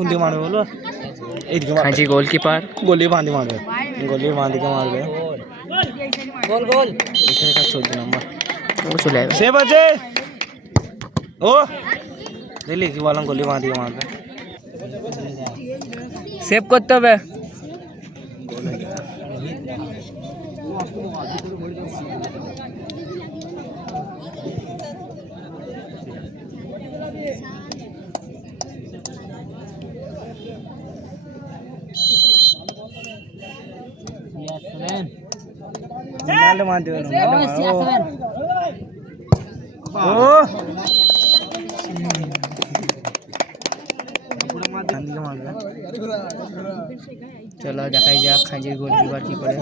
कुंडी मारবে বলো এইদিকে মারবে খাঁচি গোলকিপার গোলি বাঁধি মারবে গোলির বাঁধিকে মারবে গোল গোল এখানে কাজ 14 নম্বর ও চলে যাবে সেভ আছে ও দিলি কি বললাম গোলি বাঁধিকে মারবে সেভ করতে হবে রোনাল্ডো মারতে পারে ও চলো দেখাই যাক খাঁজির গোলকিপার কি করে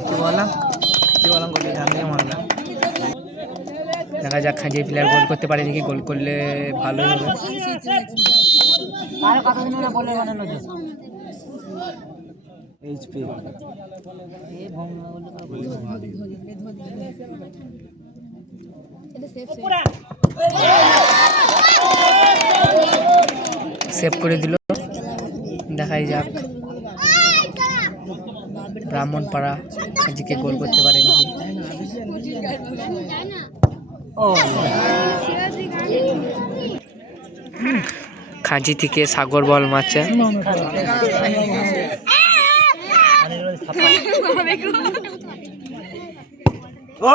কি বললাম গোলি ধান দিয়ে মারবে দেখা যাক খাঁজির প্লেয়ার গোল করতে পারে নাকি গোল করলে ভালোই হবে আর কতদিন না বলে বানানো যে এইচপি এই ভোমনা বলে সেভ করে দিল দেখাই যাক ব্রাহ্মণপাড়া খাঁজিকে গোল করতে পারে নাকি ও খাঁজি থেকে সাগর বল মারছে ও